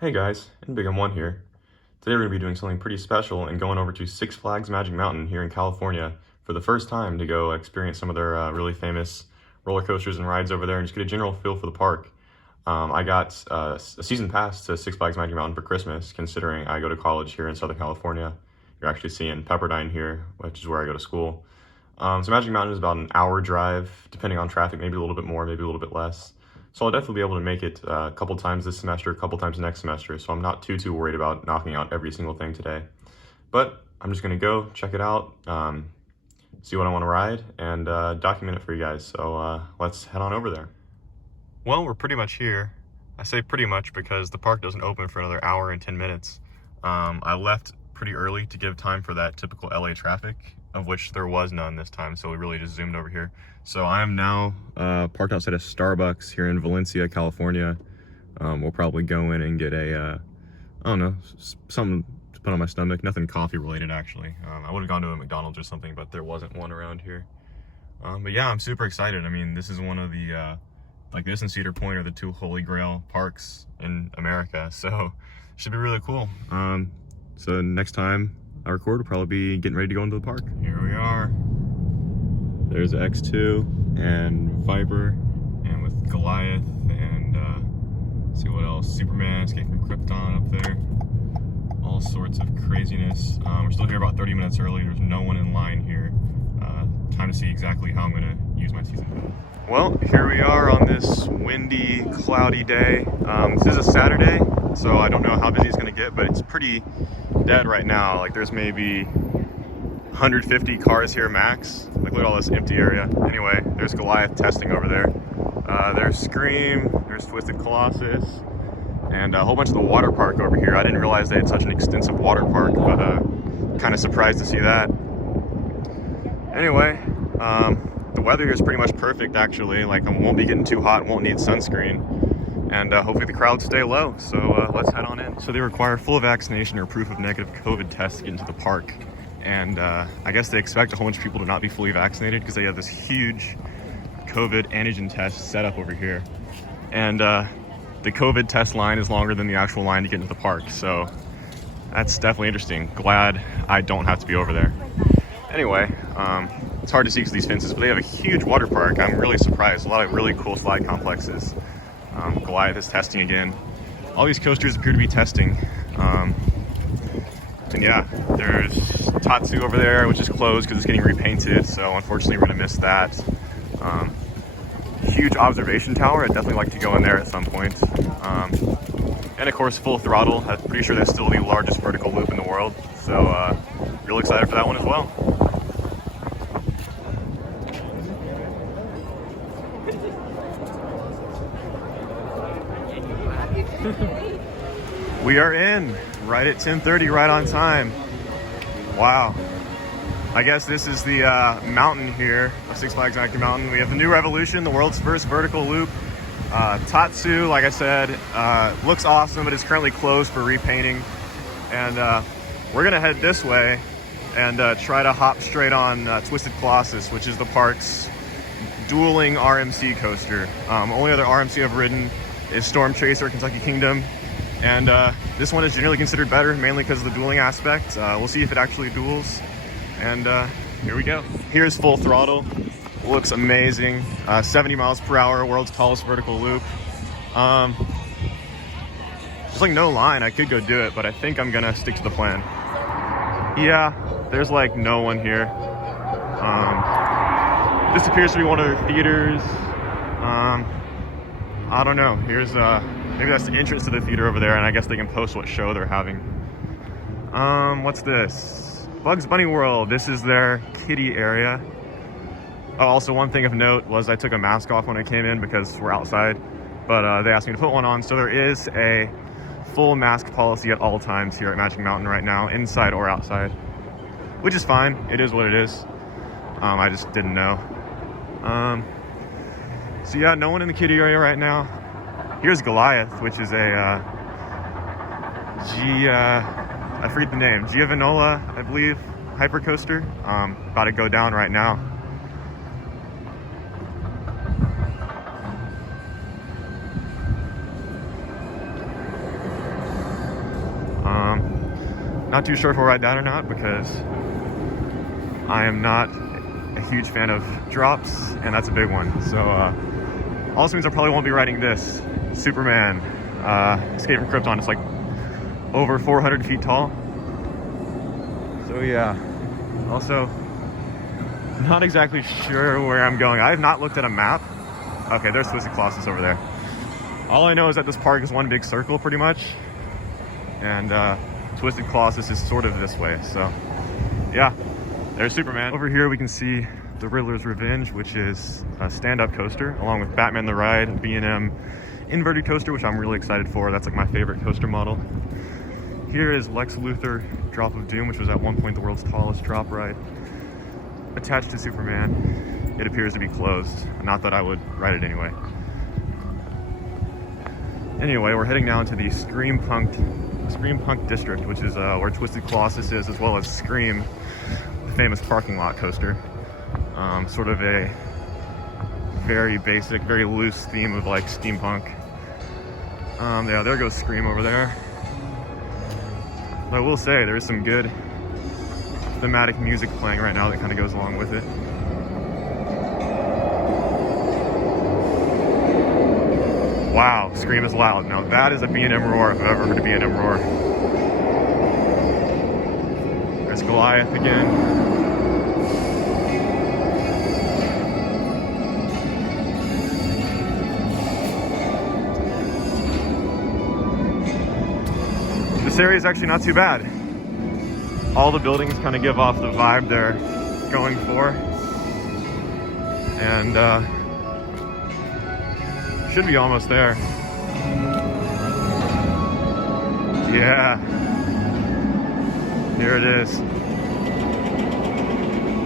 Hey guys, and Big M1 here. Today we're going to be doing something pretty special and going over to Six Flags Magic Mountain here in California for the first time to go experience some of their really famous roller coasters and rides over there and just get a general feel for the park. I got a season pass to Six Flags Magic Mountain for Christmas, considering I go to college here in Southern California. You're actually seeing Pepperdine here, which is where I go to school. So Magic Mountain is about an hour drive, depending on traffic, maybe a little bit more, maybe a little bit less. So I'll definitely be able to make it a couple times this semester, a couple times next semester, so I'm not too worried about knocking out every single thing today. But I'm just going to go check it out, see what I want to ride, and document it for you guys. So let's head on over there. Well, we're pretty much here. I say pretty much because the park doesn't open for another hour and 10 minutes. I left pretty early to give time for that typical LA traffic, of which there was none this time, so we really just zoomed over here. So I am now parked outside of Starbucks here in Valencia, California. We'll probably go in and get a, I don't know, something to put on my stomach. Nothing coffee related, actually. I would have gone to a McDonald's or something, but there wasn't one around here. But yeah, I'm super excited. I mean, this is one of the, like this and Cedar Point are the two holy grail parks in America, so it should be really cool. So next time I record, we'll probably be getting ready to go into the park. Here we are. There's X2 and Viper, and with Goliath, and see what else. Superman escaping from Krypton up there. All sorts of craziness. We're still here about 30 minutes early. There's no one in line here. Time to see exactly how I'm gonna use my season pass. Well, here we are on this windy, cloudy day. This is a Saturday, so I don't know how busy it's gonna get, but it's pretty dead right now. Like there's maybe 150 cars here max. Like look at all this empty area. Anyway, there's Goliath testing over there. There's Scream, there's Twisted Colossus, and a whole bunch of the water park over here. I didn't realize they had such an extensive water park, but kind of surprised to see that. Anyway, the weather here is pretty much perfect actually. Like I won't be getting too hot, won't need sunscreen. And hopefully the crowds stay low, so let's head on in. So they require full vaccination or proof of negative COVID test to get into the park. And I guess they expect a whole bunch of people to not be fully vaccinated because they have this huge COVID antigen test set up over here. And the COVID test line is longer than the actual line to get into the park, so that's definitely interesting. Glad I don't have to be over there. Anyway, it's hard to see because of these fences, but they have a huge water park. I'm really surprised. A lot of really cool slide complexes. Goliath is testing again. All these coasters appear to be testing. And yeah, there's Tatsu over there, which is closed because it's getting repainted. So unfortunately, we're gonna miss that. Huge observation tower. I'd definitely like to go in there at some point. And of course, Full Throttle. I'm pretty sure that's still the largest vertical loop in the world. So real excited for that one as well. We are in right at 10:30, right on time. Wow. I guess this is the mountain here of Six Flags Magic Mountain. We have the New Revolution, the world's first vertical loop. Tatsu, like I said, looks awesome, but it's currently closed for repainting. And we're gonna head this way and try to hop straight on Twisted Colossus, which is the park's dueling RMC coaster. Only other RMC I've ridden is Storm Chaser, Kentucky Kingdom. And this one is generally considered better, mainly because of the dueling aspect. We'll see if it actually duels. And here we go. Here's Full Throttle. Looks amazing. 70 miles per hour, world's tallest vertical loop. There's like no line. I could go do it, but I think I'm gonna stick to the plan. Yeah, there's like no one here. This appears to be one of their theaters. I don't know. Here's maybe that's the entrance to the theater over there, and I guess they can post what show they're having. What's this? Bugs Bunny World. This is their kiddie area. Oh, also one thing of note was I took a mask off when I came in because we're outside, but they asked me to put one on. So there is a full mask policy at all times here at Magic Mountain right now, inside or outside, which is fine. It is what it is. I just didn't know. So yeah, no one in the kiddie area right now. Here's Goliath, which is a I forget the name, Giovanola, I believe, hypercoaster. About to go down right now. Not too sure if we'll ride that or not, because I am not a huge fan of drops, and that's a big one. So also means I probably won't be riding this Superman Escape from Krypton. It's like over 400 feet tall. So yeah, also not exactly sure where I'm going. I have not looked at a map. Okay, there's Twisted Colossus over there. All I know is that this park is one big circle pretty much, and Twisted Colossus is sort of this way. So yeah, there's Superman. Over here we can see the Riddler's Revenge, which is a stand-up coaster, along with Batman the Ride, B&M inverted coaster, which I'm really excited for. That's like my favorite coaster model. Here is Lex Luthor Drop of Doom, which was at one point the world's tallest drop ride. Attached to Superman, it appears to be closed. Not that I would ride it anyway. Anyway, we're heading down to the Scream Punk District, which is where Twisted Colossus is, as well as Scream, the famous parking lot coaster. Sort of a very basic, very loose theme of like steampunk. Yeah, there goes Scream over there. But I will say there is some good thematic music playing right now that kind of goes along with it. Wow, Scream is loud. Now that is a B&M roar if I've ever heard a B&M roar. There's Goliath again. This area is actually not too bad. All the buildings kind of give off the vibe they're going for. And should be almost there. Yeah. Here it is.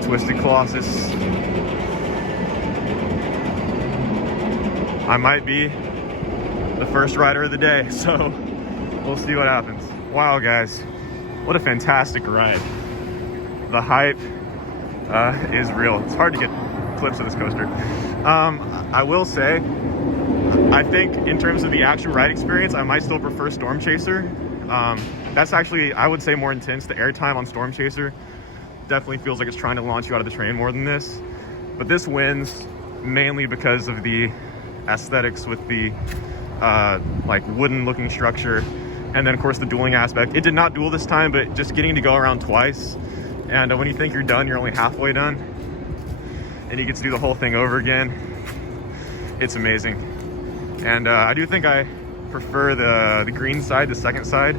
Twisted Colossus. I might be the first rider of the day, so we'll see what happens. Wow, guys, what a fantastic ride. The hype is real. It's hard to get clips of this coaster. I will say, I think in terms of the actual ride experience, I might still prefer Storm Chaser. That's actually, I would say, more intense. The airtime on Storm Chaser definitely feels like it's trying to launch you out of the train more than this. But this wins mainly because of the aesthetics with the like wooden looking structure. And then of course the dueling aspect. It did not duel this time, but just getting to go around twice. And when you think you're done, you're only halfway done. And you get to do the whole thing over again. It's amazing. And I do think I prefer the green side, the second side.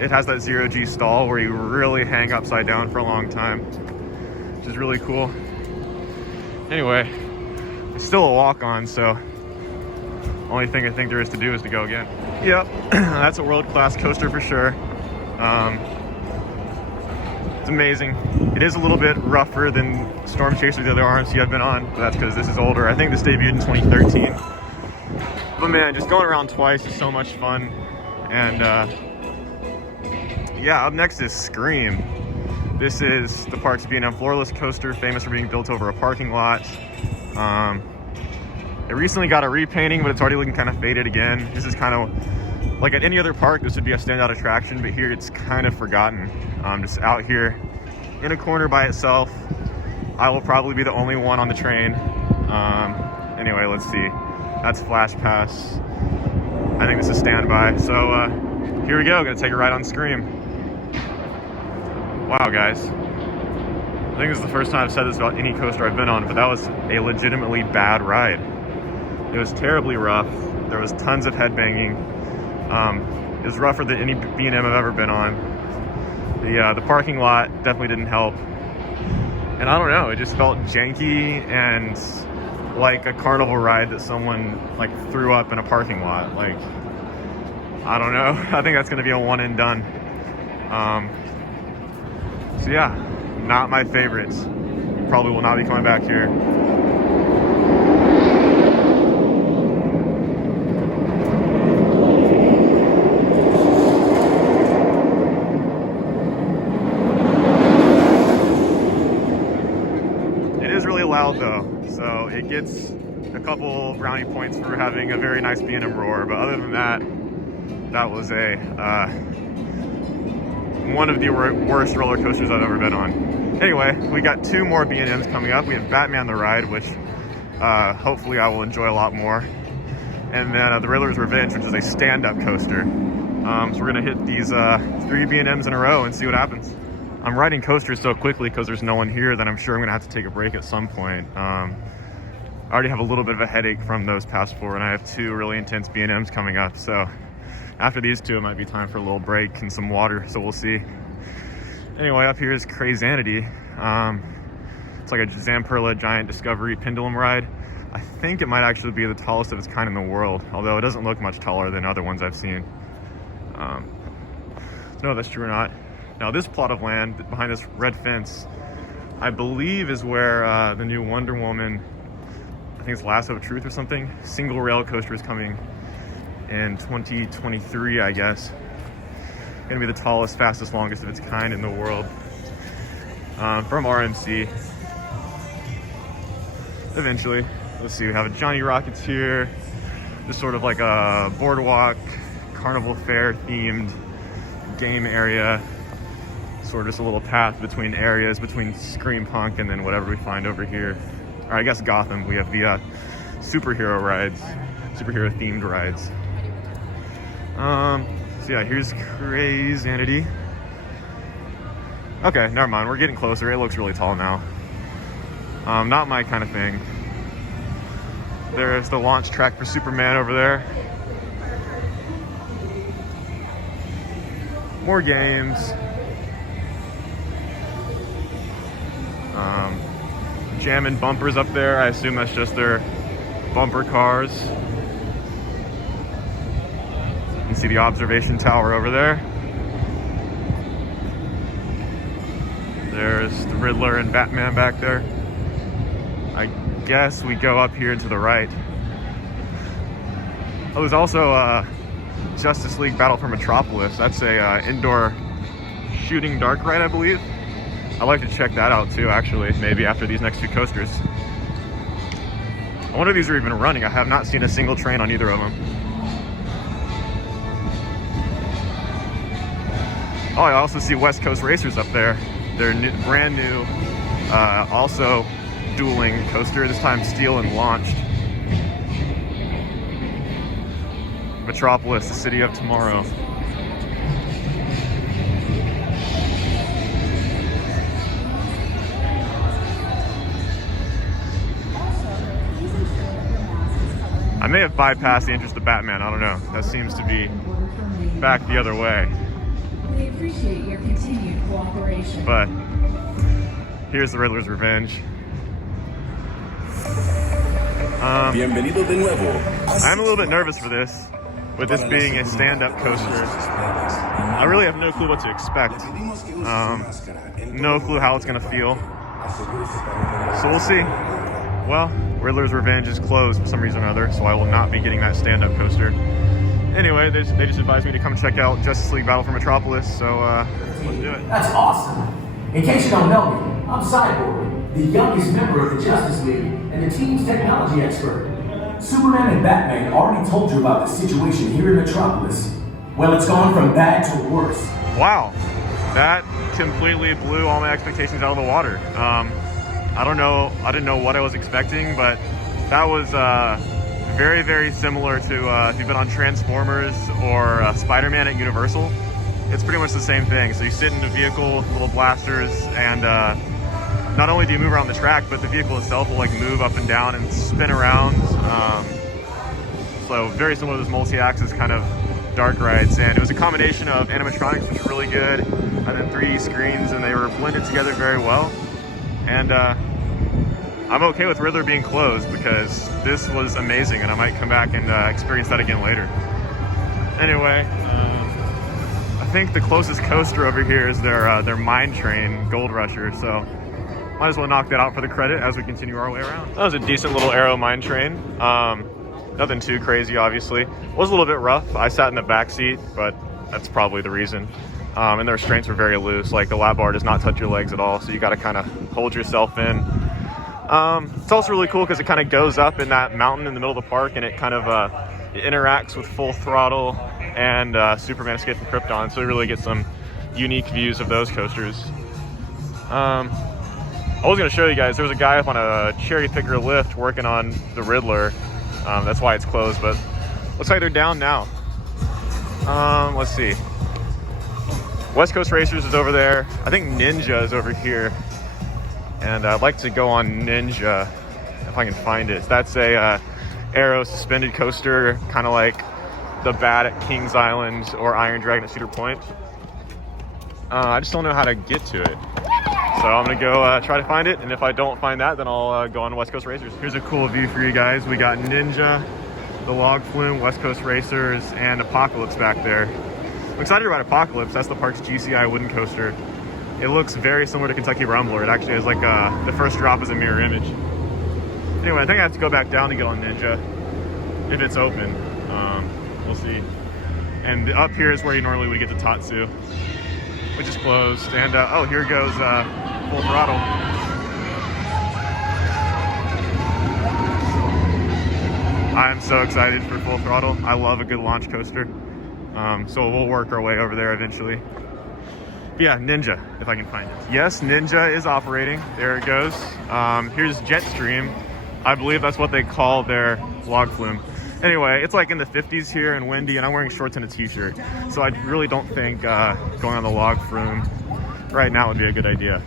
It has that 0G stall where you really hang upside down for a long time, which is really cool. Anyway, it's still a walk-on, so only thing I think there is to do is to go again. Yep, that's a world-class coaster for sure. It's amazing. It is a little bit rougher than Storm Chaser, the other RMC I've been on, but that's because this is older. I think this debuted in 2013. But man, just going around twice is so much fun. And yeah, up next is Scream. This is the park's B&M floorless coaster, famous for being built over a parking lot. It recently got a repainting, but it's already looking kind of faded again. This is kind of like at any other park, this would be a standout attraction, but here it's kind of forgotten. Just out here in a corner by itself. I will probably be the only one on the train. Anyway, let's see. That's Flash Pass. I think this is standby. So here we go. Gonna take a ride on Scream. Wow, guys. I think this is the first time I've said this about any coaster I've been on, but that was a legitimately bad ride. It was terribly rough. There was tons of headbanging. It was rougher than any B&M I've ever been on. The parking lot definitely didn't help. And I don't know, it just felt janky and like a carnival ride that someone like threw up in a parking lot. Like, I don't know. I think that's gonna be a one and done. So yeah, not my favorites. Probably will not be coming back here. Though, so it gets a couple brownie points for having a very nice B&M roar, but other than that, That was one of the worst roller coasters I've ever been on. Anyway, we got 2 more B&Ms coming up. We have Batman the Ride, which hopefully I will enjoy a lot more. And then the Riddler's Revenge, which is a stand-up coaster. So we're gonna hit these 3 B&Ms in a row and see what happens. I'm riding coasters so quickly because there's no one here that I'm sure I'm gonna have to take a break at some point. I already have a little bit of a headache from those past 4, and I have 2 really intense B&Ms coming up. So after these 2, it might be time for a little break and some water, so we'll see. Anyway, up here is Crazanity. It's like a Zamperla giant discovery pendulum ride. I think it might actually be the tallest of its kind in the world, although it doesn't look much taller than other ones I've seen. No, that's true or not. Now this plot of land behind this red fence, I believe is where the new Wonder Woman, I think it's Lasso of Truth or something, single rail coaster is coming in 2023, I guess. Gonna be the tallest, fastest, longest of its kind in the world. From RMC. Eventually. Let's see, we have a Johnny Rockets here. Just sort of like a boardwalk, carnival fair themed game area. Sort of just a little path between areas, between Scream Punk and then whatever we find over here. Or I guess Gotham. We have the superhero rides, superhero themed rides. So yeah, here's Crazanity. Okay, never mind. We're getting closer. It looks really tall now. Not my kind of thing. There's the launch track for Superman over there. More games. Jamming bumpers up there. I assume that's just their bumper cars. You can see the observation tower over there. There's the Riddler and Batman back there. I guess we go up here to the right. Oh, there's also Justice League Battle for Metropolis. That's a indoor shooting dark ride, I believe. I'd like to check that out too, actually, maybe after these next 2 coasters. I wonder if these are even running. I have not seen a single train on either of them. Oh, I also see West Coast Racers up there. They're brand new, also dueling coaster, this time steel and launched. Metropolis, the city of tomorrow. I may have bypassed the entrance to Batman, I don't know. That seems to be back the other way. We appreciate your continued cooperation. But here's the Riddler's Revenge. Bienvenido de nuevo. I'm a little bit nervous for this, with this being a stand-up coaster. I really have no clue what to expect. No clue how it's gonna feel. So we'll see. Well, Riddler's Revenge is closed for some reason or other, so I will not be getting that stand-up coaster. Anyway, they just advised me to come check out Justice League Battle for Metropolis, so let's do it. That's awesome. In case you don't know me, I'm Cyborg, the youngest member of the Justice League and the team's technology expert. Superman and Batman already told you about the situation here in Metropolis. Well, it's gone from bad to worse. Wow, that completely blew all my expectations out of the water. I didn't know what I was expecting, but that was very, very similar to if you've been on Transformers or Spider-Man at Universal. It's pretty much the same thing. So you sit in a vehicle with little blasters, and not only do you move around the track, but the vehicle itself will like move up and down and spin around. So very similar to those multi-axis kind of dark rides. And it was a combination of animatronics, which were really good, and then 3D screens, and they were blended together very well. And I'm okay with Riddler being closed because this was amazing, and I might come back and experience that again later. Anyway, I think the closest coaster over here is their mine train, Gold Rusher, so might as well knock that out for the credit as we continue our way around. That was a decent little aero mine train. Nothing too crazy, obviously. It was a little bit rough. I sat in the back seat, but that's probably the reason. And the restraints were very loose. Like the lap bar does not touch your legs at all, so you got to kind of hold yourself in. It's also really cool because it kind of goes up in that mountain in the middle of the park, and it kind of it interacts with Full Throttle and Superman Escape from Krypton, so we really get some unique views of those coasters. I was going to show you guys, there was a guy up on a cherry picker lift working on the Riddler. That's why it's closed, but looks like they're down now. Let's see. West Coast Racers is over there. I think Ninja is over here. And I'd like to go on Ninja if I can find it. That's a aero suspended coaster, kind of like the Bat at Kings Island or Iron Dragon at Cedar Point. I just don't know how to get to it. So I'm gonna go try to find it, and if I don't find that, then I'll go on West Coast Racers. Here's a cool view for you guys. We got Ninja, the Log Flume, West Coast Racers, and Apocalypse back there. I'm excited about Apocalypse. That's the park's GCI wooden coaster. It looks very similar to Kentucky Rumbler. It actually has like the first drop is a mirror image. Anyway, I think I have to go back down to get on Ninja if it's open. We'll see. And up here is where you normally would get to Tatsu, which is closed. And oh, here goes Full Throttle. I'm so excited for Full Throttle. I love a good launch coaster. So we'll work our way over there eventually. But yeah, Ninja, if I can find it. Yes, Ninja is operating. There it goes. Here's Jetstream. I believe that's what they call their log flume. Anyway, it's like in the 50s here and windy, and I'm wearing shorts and a t-shirt. So I really don't think going on the log flume right now would be a good idea.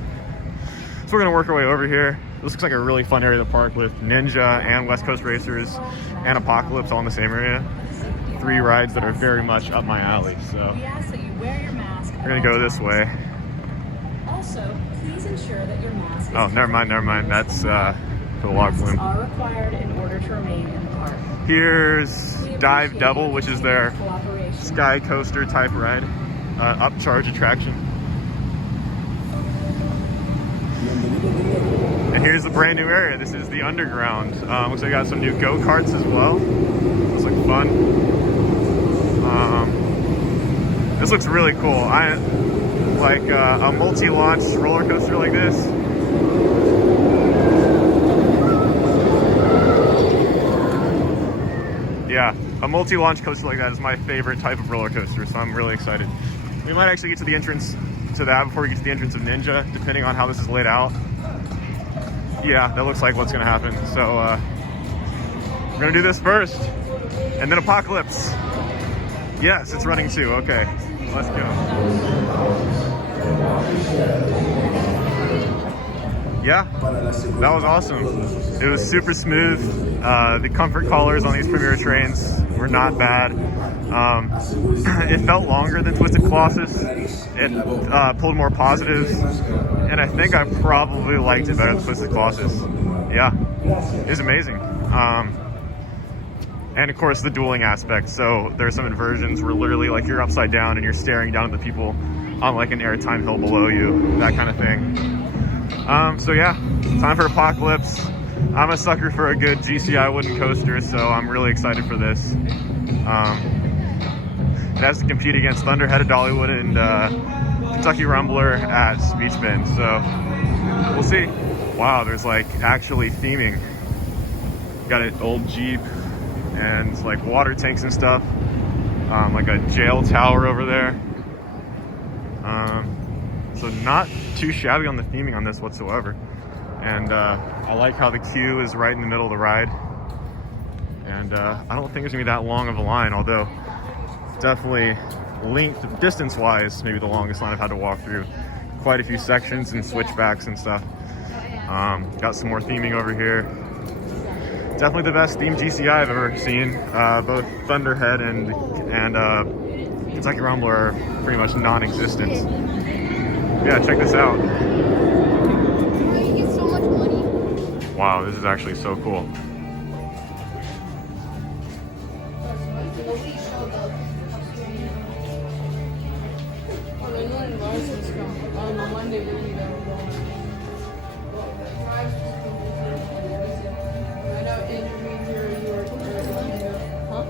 So we're gonna work our way over here. This looks like a really fun area of the park with Ninja and West Coast Racers and Apocalypse all in the same area. 3 rides that are very much up my alley. So We ask that you wear your mask. we're gonna go this way. Also, please ensure that your mask is Oh, never mind. That's for the log Masks flume. are required in order to remain in the park. Here's We Dive appreciate Devil, your which is continued their cooperation. sky coaster type ride, upcharge attraction. And here's the brand new area. This is the underground. Looks like they got some new go-karts as well. Looks like fun. This looks really cool. I like a multi-launch roller coaster like this. Yeah, a multi-launch coaster like that is my favorite type of roller coaster, so I'm really excited. We might actually get to the entrance to that before we get to the entrance of Ninja, depending on how this is laid out. Yeah, that looks like what's gonna happen. So we're gonna do this first, and then Apocalypse. Yes, it's running too. Okay, let's go. Yeah, that was awesome. It was super smooth. The comfort collars on these Premier trains were not bad. It felt longer than Twisted Colossus. It pulled more positives, and I think I probably liked it better than Twisted Colossus. Yeah, it was amazing. And of course the dueling aspect. So there's some inversions where literally like you're upside down and you're staring down at the people on like an airtime hill below you, that kind of thing. So yeah, time for Apocalypse. I'm a sucker for a good GCI wooden coaster, so I'm really excited for this. It has to compete against Thunderhead at Dollywood and Kentucky Rumbler at Beach Bend, so we'll see. Wow, there's like actually theming. Got an old Jeep and like water tanks and stuff. Like a jail tower over there. So not too shabby on the theming on this whatsoever. And I like how the queue is right in the middle of the ride. And I don't think there's gonna be that long of a line, although definitely distance-wise, maybe the longest line I've had to walk through. Quite a few sections and switchbacks and stuff. Got some more theming over here. Definitely the best themed GCI I've ever seen. Both Thunderhead and Kentucky Rumbler are pretty much non-existent. Yeah, check this out. You get so much money. Wow, this is actually so cool. Nobody showed up. Oh, they're doing Larson's come. On Monday, we're going to go. I know Andrew made your huh?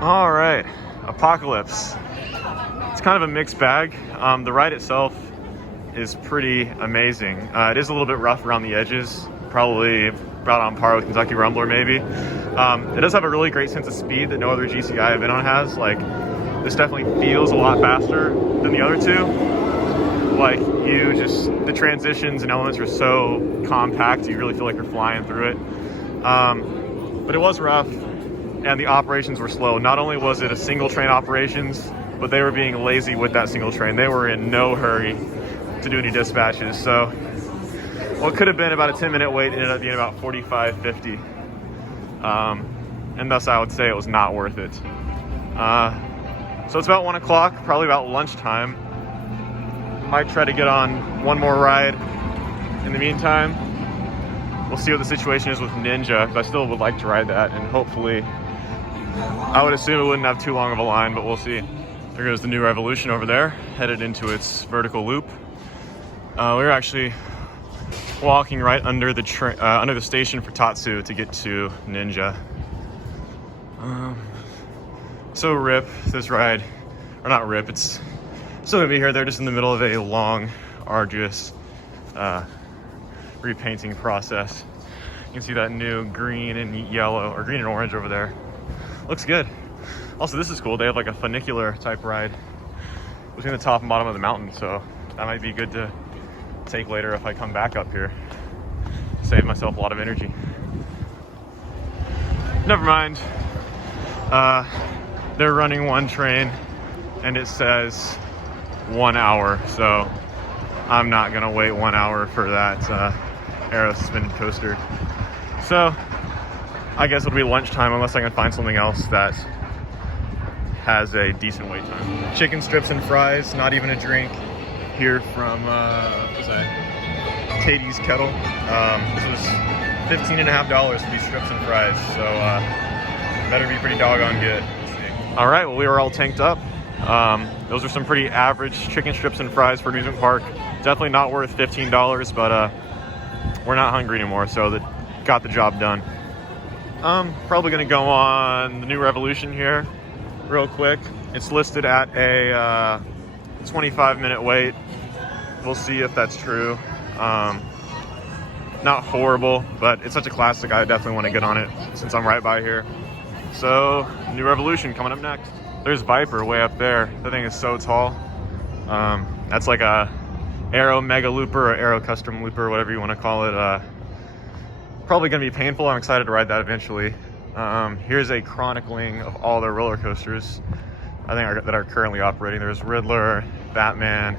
All right, Apocalypse. It's kind of a mixed bag. The ride itself is pretty amazing. It is a little bit rough around the edges, probably about on par with Kentucky Rumbler maybe. It does have a really great sense of speed that no other GCI I've been on has. Like, this definitely feels a lot faster than the other two. Like, the transitions and elements are so compact, you really feel like you're flying through it. But it was rough, and the operations were slow. Not only was it a single train operations, but they were being lazy with that single train. They were in no hurry to do any dispatches. So what could have been about a 10-minute wait ended up being about 45, 50. And thus I would say it was not worth it. So it's about 1 o'clock, probably about lunchtime. Might try to get on one more ride in the meantime. We'll see what the situation is with Ninja, because I still would like to ride that, and hopefully, I would assume it wouldn't have too long of a line, but we'll see. There goes the New Revolution over there, headed into its vertical loop. We're actually walking right under the station for Tatsu to get to Ninja. So rip this ride, or not rip, it's still gonna be here. They're just in the middle of a long, arduous repainting process. You can see that new green and yellow, or green and orange over there. Looks good. Also, this is cool. They have like a funicular type ride between the top and bottom of the mountain, so that might be good to take later if I come back up here. Save myself a lot of energy. Never mind. They're running one train and it says 1 hour, so I'm not gonna wait 1 hour for that aero suspended coaster. So I guess it'll be lunchtime unless I can find something else that has a decent wait time. Chicken strips and fries, not even a drink, here from what was that? Katie's Kettle. This was $15.50 for these strips and fries, so better be pretty doggone good. All right, well, we were all tanked up. Those are some pretty average chicken strips and fries for amusement park. Definitely not worth $15, but we're not hungry anymore, so that got the job done. Probably gonna go on the New Revolution here real quick. It's listed at a 25-minute wait. We'll see if that's true. Not horrible, but it's such a classic. I definitely want to get on it since I'm right by here. So, New Revolution coming up next. There's Viper way up there. That thing is so tall. That's like a Aero Mega Looper or Aero Custom Looper, whatever you want to call it. Probably going to be painful. I'm excited to ride that eventually. Here's a chronicling of all their roller coasters I think that are currently operating. There's Riddler, Batman,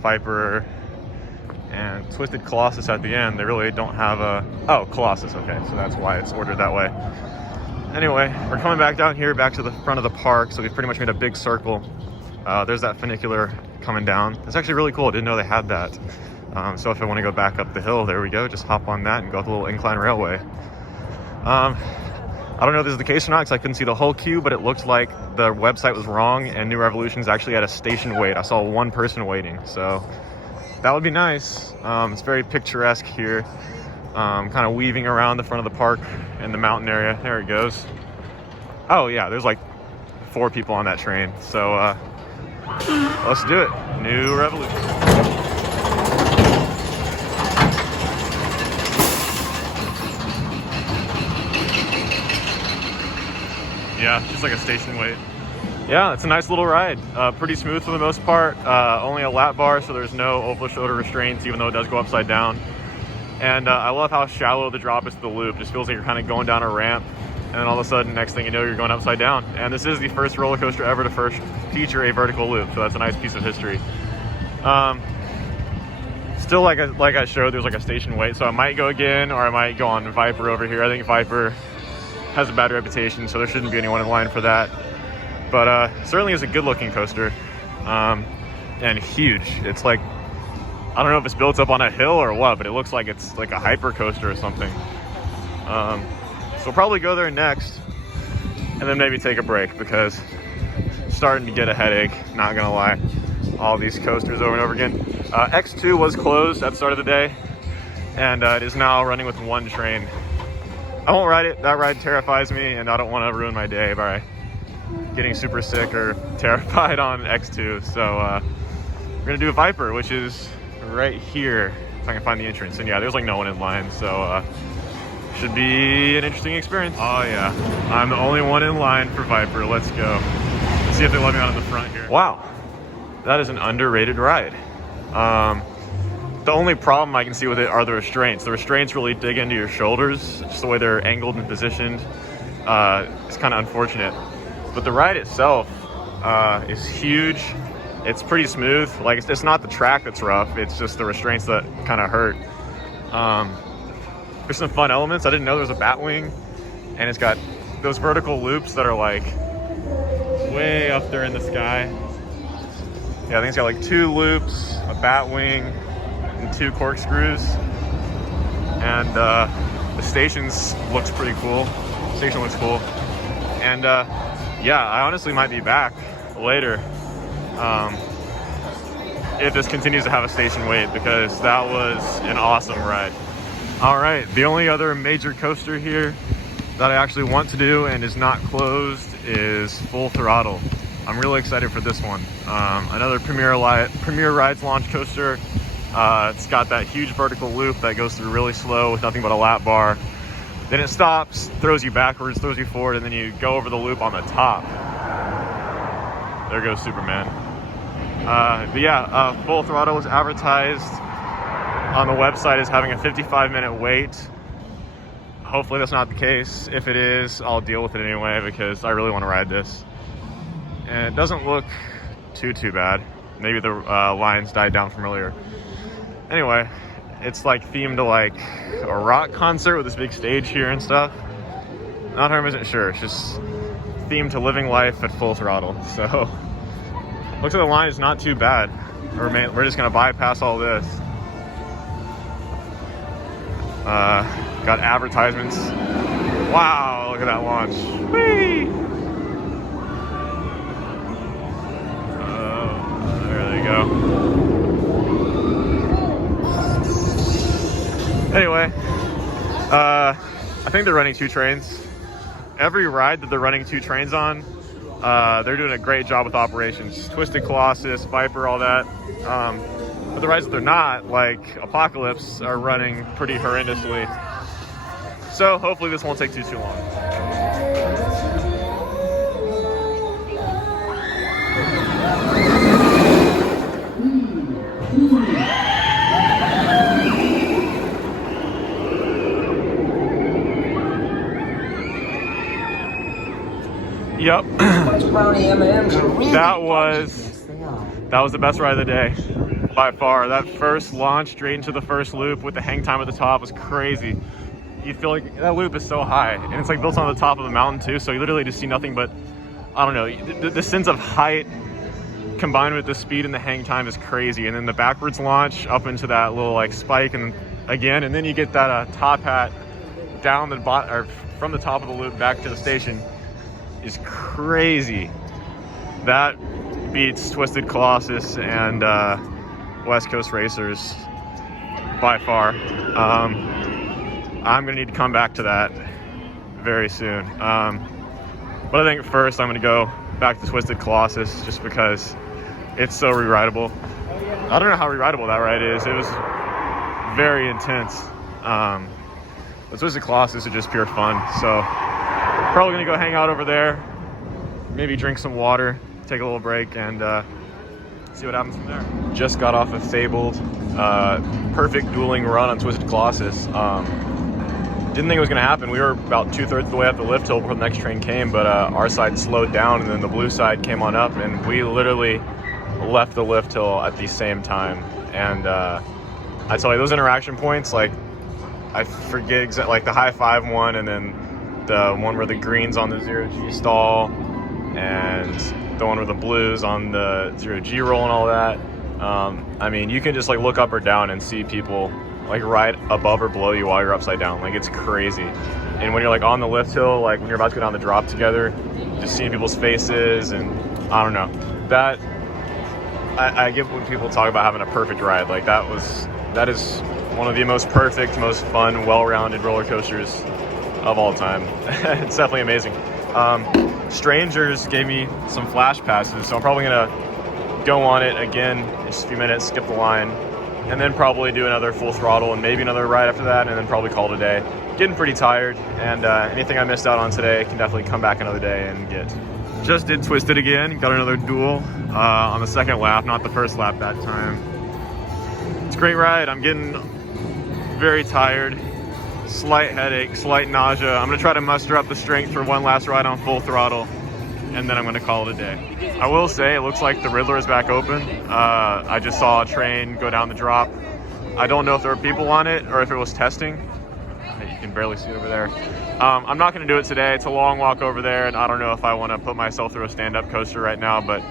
Viper, and Twisted Colossus at the end. They really don't have a... Oh, Colossus, okay. So that's why it's ordered that way. Anyway, we're coming back down here, back to the front of the park. So we've pretty much made a big circle. There's that funicular coming down. It's actually really cool. I didn't know they had that. So if I want to go back up the hill, there we go. Just hop on that and go up the little incline railway. I don't know if this is the case or not because I couldn't see the whole queue, but it looked like the website was wrong and New Revolution's actually at a station wait. I saw one person waiting, so that would be nice. It's very picturesque here. Kind of weaving around the front of the park in the mountain area. There it goes. Oh yeah, there's like 4 people on that train. So let's do it. New Revolution. Yeah, just like a station wait. Yeah, it's a nice little ride. Pretty smooth for the most part. Only a lap bar, so there's no over-shoulder restraints, even though it does go upside down. And I love how shallow the drop is to the loop. Just feels like you're kind of going down a ramp, and then all of a sudden, next thing you know, you're going upside down. And this is the first roller coaster ever to first feature a vertical loop, so that's a nice piece of history. Still, like I showed, there's like a station wait, so I might go again, or I might go on Viper over here. I think Viper has a bad reputation, so there shouldn't be anyone in line for that. But certainly is a good-looking coaster, and huge. It's like, I don't know if it's built up on a hill or what, but it looks like it's like a hyper coaster or something. So we'll probably go there next, and then maybe take a break because I'm starting to get a headache, not gonna lie. All these coasters over and over again. X2 was closed at the start of the day, and it is now running with one train. I won't ride it. That ride terrifies me, and I don't want to ruin my day by getting super sick or terrified on X2. So we're gonna do a Viper, which is right here, if I can find the entrance. And yeah, there's like no one in line, so should be an interesting experience. Oh yeah, I'm the only one in line for Viper. Let's go. Let's see if they let me out in the front here. Wow, that is an underrated ride. The only problem I can see with it are the restraints. The restraints really dig into your shoulders, just the way they're angled and positioned. It's kind of unfortunate. But the ride itself is huge. It's pretty smooth. Like it's not the track that's rough, it's just the restraints that kind of hurt. There's some fun elements. I didn't know there was a bat wing, and it's got those vertical loops that are like way up there in the sky. Yeah, I think it's got like 2 loops, a bat wing, and 2 corkscrews. And the stations looks pretty cool. Station looks cool. And yeah, I honestly might be back later if this continues to have a station wait, because that was an awesome ride. All right, the only other major coaster here that I actually want to do and is not closed is Full Throttle. I'm really excited for this one. Another Premier Rides launch coaster. It's got that huge vertical loop that goes through really slow with nothing but a lap bar. Then it stops, throws you backwards, throws you forward, and then you go over the loop on the top. There goes Superman. But yeah, Full Throttle was advertised on the website as having a 55-minute wait. Hopefully that's not the case. If it is, I'll deal with it anyway because I really want to ride this. And it doesn't look too bad. Maybe the lines died down from earlier. Anyway, it's like themed to like a rock concert with this big stage here and stuff. Not 100% sure. It's just themed to living life at Full Throttle. So looks like the line is not too bad. We're just gonna bypass all this. Got advertisements. Wow, look at that launch. Whee! There they go. Anyway, I think they're running 2 trains. Every ride that they're running 2 trains on, they're doing a great job with operations. Twisted Colossus, Viper, all that. But the rides that they're not, like Apocalypse, are running pretty horrendously. So hopefully this won't take too long. Yep. That was the best ride of the day. By far. That first launch straight into the first loop with the hang time at the top was crazy. You feel like that loop is so high, and it's like built on the top of the mountain too, so you literally just see nothing but, I don't know, the sense of height combined with the speed and the hang time is crazy. And then the backwards launch up into that little like spike and again, and then you get that top hat down the bottom, or from the top of the loop back to the station is crazy. That beats Twisted Colossus and West Coast Racers by far. I'm gonna need to come back to that very soon. But I think first I'm gonna go back to Twisted Colossus just because it's so re-rideable. I don't know how re-rideable that ride is. It was very intense. The Twisted Colossus is just pure fun. So probably gonna go hang out over there, maybe drink some water, take a little break, and see what happens from there. Just got off a fabled perfect dueling run on Twisted Colossus. Didn't think it was going to happen. We were about 2/3 of the way up the lift hill before the next train came, but our side slowed down and then the blue side came on up, and we literally left the lift hill at the same time. And I tell you, those interaction points, like I forget exactly, like the high five one, and then the one where the green's on the 0G stall, and the one with the blues on the 0G roll and all that. I mean, you can just like look up or down and see people like right above or below you while you're upside down. Like, it's crazy. And when you're like on the lift hill, like when you're about to go down the drop together, just seeing people's faces, and I don't know, that I get when people talk about having a perfect ride. Like that is one of the most perfect, most fun, well-rounded roller coasters of all time. It's definitely amazing. Strangers gave me some flash passes, so I'm probably gonna go on it again in just a few minutes, skip the line, and then probably do another full throttle and maybe another ride after that, and then probably call it a day. Getting pretty tired, and anything I missed out on today can definitely come back another day and get. Just did Twisted again, got another duel on the second lap, not the first lap that time. It's a great ride. I'm getting very tired, slight headache, slight nausea. I'm gonna try to muster up the strength for one last ride on full throttle, and then I'm gonna call it a day. I will say it looks like the Riddler is back open. I just saw a train go down the drop. I don't know if there were people on it or if it was testing. You can barely see it over there. I'm not gonna do it today. It's a long walk over there, and I don't know if I wanna put myself through a stand-up coaster right now, but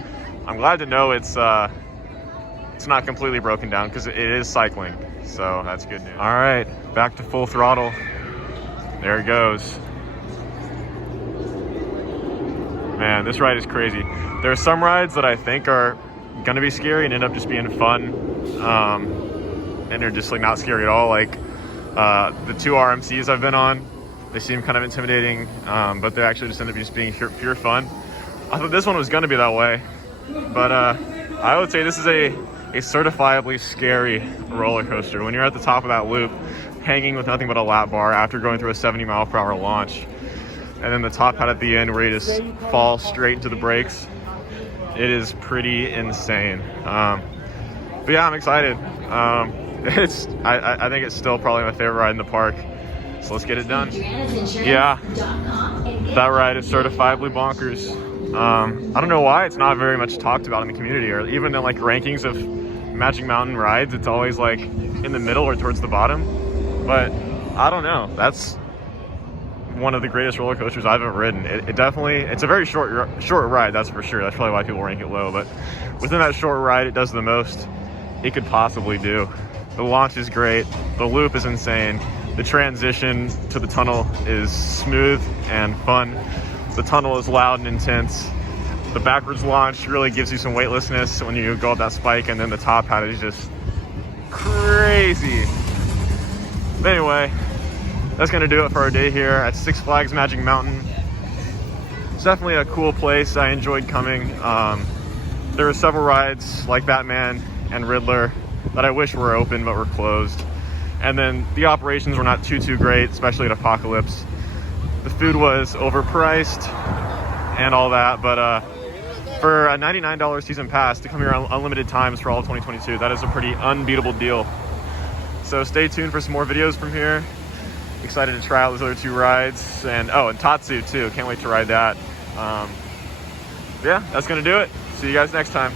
I'm glad to know it's not completely broken down because it is cycling, so that's good news. All right, back to full throttle. There it goes. Man, this ride is crazy. There are some rides that I think are gonna be scary and end up just being fun, and they're just like not scary at all. Like the 2 RMCs I've been on, they seem kind of intimidating, but they actually just end up just being pure fun. I thought this one was gonna be that way, but I would say this is a certifiably scary roller coaster. When you're at the top of that loop, hanging with nothing but a lap bar after going through a 70-mile-per-hour launch, and then the top hat at the end where you just fall straight into the brakes, it is pretty insane. But yeah, I'm excited. I think it's still probably my favorite ride in the park. So let's get it done. Yeah, that ride is certifiably bonkers. I don't know why it's not very much talked about in the community, or even in like rankings of Magic Mountain rides, it's always like in the middle or towards the bottom. But I don't know. That's one of the greatest roller coasters I've ever ridden. It definitely, it's a very short ride, that's for sure. That's probably why people rank it low. But within that short ride, it does the most it could possibly do. The launch is great. The loop is insane. The transition to the tunnel is smooth and fun. The tunnel is loud and intense. The backwards launch really gives you some weightlessness when you go up that spike, and then the top hat is just crazy. But anyway, that's gonna do it for our day here at Six Flags Magic Mountain. It's definitely a cool place. I enjoyed coming. There were several rides like Batman and Riddler that I wish were open but were closed. And then the operations were not too great, especially at Apocalypse. The food was overpriced and all that, but for a $99 season pass to come here on unlimited times for all of 2022, that is a pretty unbeatable deal. So stay tuned for some more videos from here. Excited to try out those other 2 rides, and and Tatsu too. Can't wait to ride that. Yeah, that's gonna do it. See you guys next time.